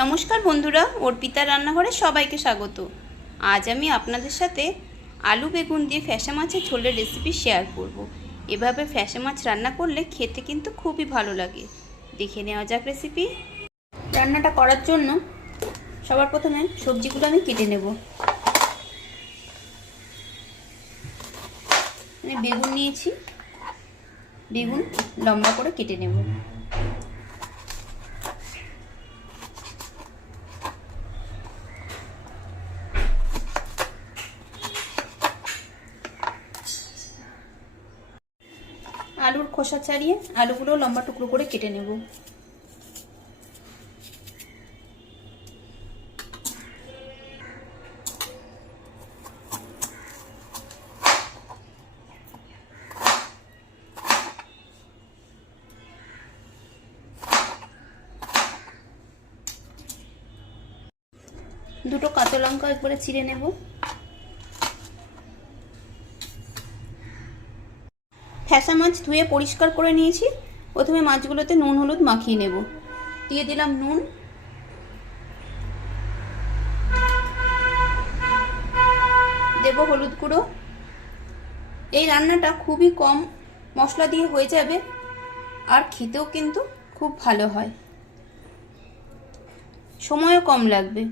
নমস্কার বন্ধুরা, অর্পিতার রান্নাঘরে সবাইকে স্বাগত। আজ আমি আপনাদের সাথে আলু বেগুন দিয়ে ফ্যাসা মাছের ঝোলের রেসিপি শেয়ার করব। এভাবে ফ্যাসা মাছ রান্না করলে খেতে কিন্তু খুবই ভালো লাগে। দেখে নেওয়া যাক রেসিপি। রান্নাটা করার জন্য সবার প্রথমে সবজিগুলো আমি কেটে নেব। আমি বেগুন নিয়েছি, বেগুন লম্বা করে কেটে নেব। আলুর খোসা ছাড়িয়ে আলুগুলো লম্বা টুকরো করে কেটে নেব। দুটো কাঁচা লঙ্কা একবারে চিড়ে নেব। ফ্যাসা মাছ ধুয়ে পরিষ্কার করে নিয়েছি। প্রথমে মাছগুলোতে নুন হলুদ মাখিয়ে নেব। দিয়ে দিলাম নুন, দেব হলুদ গুঁড়ো। এই রান্নাটা খুবই কম মশলা দিয়ে হয়ে যাবে, আর খেতেও কিন্তু খুব ভালো হয়, সময়ও কম লাগবে।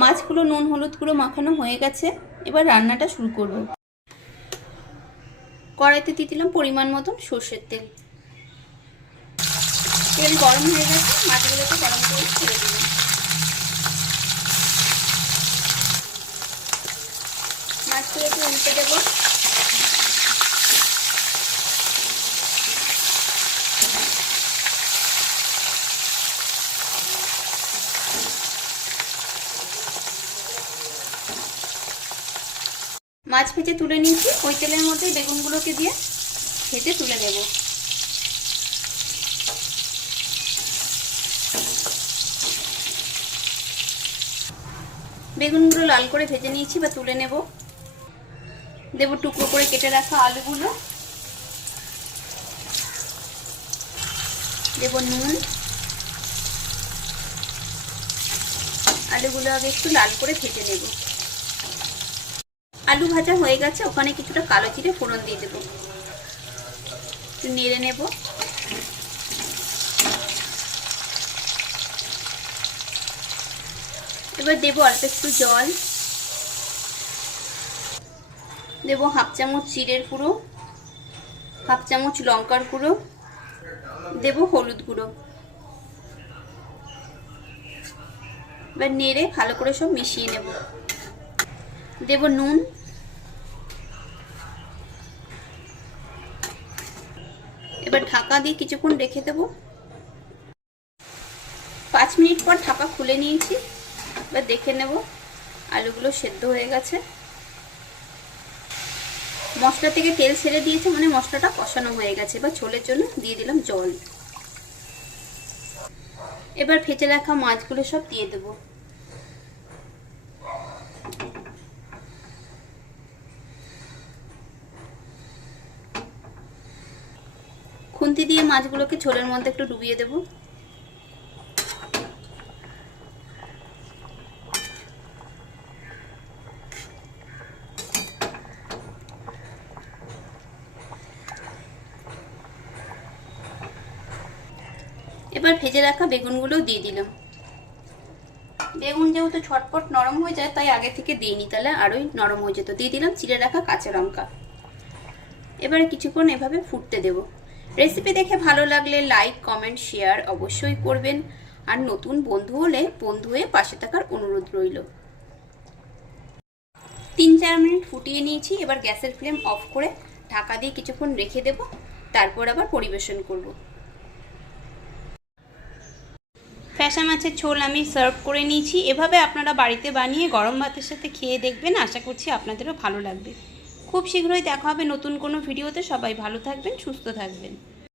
মাছগুলো নুন হলুদ গুঁড়ো মাখানো হয়ে গেছে, এবার রান্নাটা শুরু করব। কড়াইতে দিয়ে দিলাম পরিমাণ মতন সর্ষের তেল। তেল গরম হয়ে গেছে, মাছগুলোকে গরম করে ছেড়ে দেব। মাছগুলোকে উল্টে দেব। মাছ ভেজে তুলে নিয়েছি, ওই তেলের মধ্যে বেগুনগুলোকে দিয়ে ভেজে তুলে নেব। বেগুনগুলো লাল করে ভেজে নিয়েছি বা তুলে নেব। দেব টুকরো করে কেটে রাখা আলুগুলো, দেব নুন। আলুগুলো আগে একটু লাল করে ভেজে নেব। আলু ভাজা হয়ে গেছে, ওখানে কিছুটা কালো জিরে ফোড়ন দিয়ে দেবো। একটু নেড়ে নেব। এবার দেবো অল্প একটু জল, দেবো হাফ চামচ জিরের গুঁড়ো, হাফ চামচ লঙ্কার গুঁড়ো, দেবো হলুদ গুঁড়ো। এবার নেড়ে ভালো করে সব মিশিয়ে নেব। দেব নুন, এবার ঢাকা দিয়ে কিছুক্ষণ রেখে দেব। 5 মিনিট পর ঢাকা খুলে নিয়েছি। এবার দেখে নেব আলুগুলো সেদ্ধ হয়ে গেছে। মশলা থেকে তেল ছেড়ে দিয়েছে, মানে মশলাটা কষানো হয়ে গেছে। এবার ঝোলের জন্য দিয়ে দিলাম জল। এবার ভেজে রাখা মাছগুলো সব দিয়ে দেব। খুন্তি দিয়ে মাছগুলোকে ঝোলের মধ্যে একটু ডুবিয়ে দেব। এবার ভেজে রাখা বেগুনগুলো দিয়ে দিলাম। বেগুন যেহেতু ছটপট নরম হয়ে যায়, তাই আগে থেকে দিইনি, তাহলে আরোই নরম হয়ে যেত। দিয়ে দিলাম চিড়ে রাখা কাঁচা লঙ্কা। এবারে কিছুক্ষণ এভাবে ফুটতে দেব। রেসিপি দেখে ভালো লাগলে লাইক কমেন্ট শেয়ার অবশ্যই করবেন, আর নতুন বন্ধু হলে বন্ধু হয়ে পাশে থাকার অনুরোধ রইল। 3-4 মিনিট ফুটিয়ে নিয়েছি। এবার গ্যাসের ফ্লেম অফ করে ঢাকা দিয়ে কিছুক্ষণ রেখে দেব, তারপর আবার পরিবেশন করব। ফ্যাসা মাছের ঝোল আমি সার্ভ করে নিয়েছি। এভাবে আপনারা বাড়িতে বানিয়ে গরম ভাতের সাথে খেয়ে দেখবেন, আশা করছি আপনাদেরও ভালো লাগবে। খুব শীঘ্রই দেখা হবে নতুন কোনো ভিডিওতে। সবাই ভালো থাকবেন, সুস্থ থাকবেন।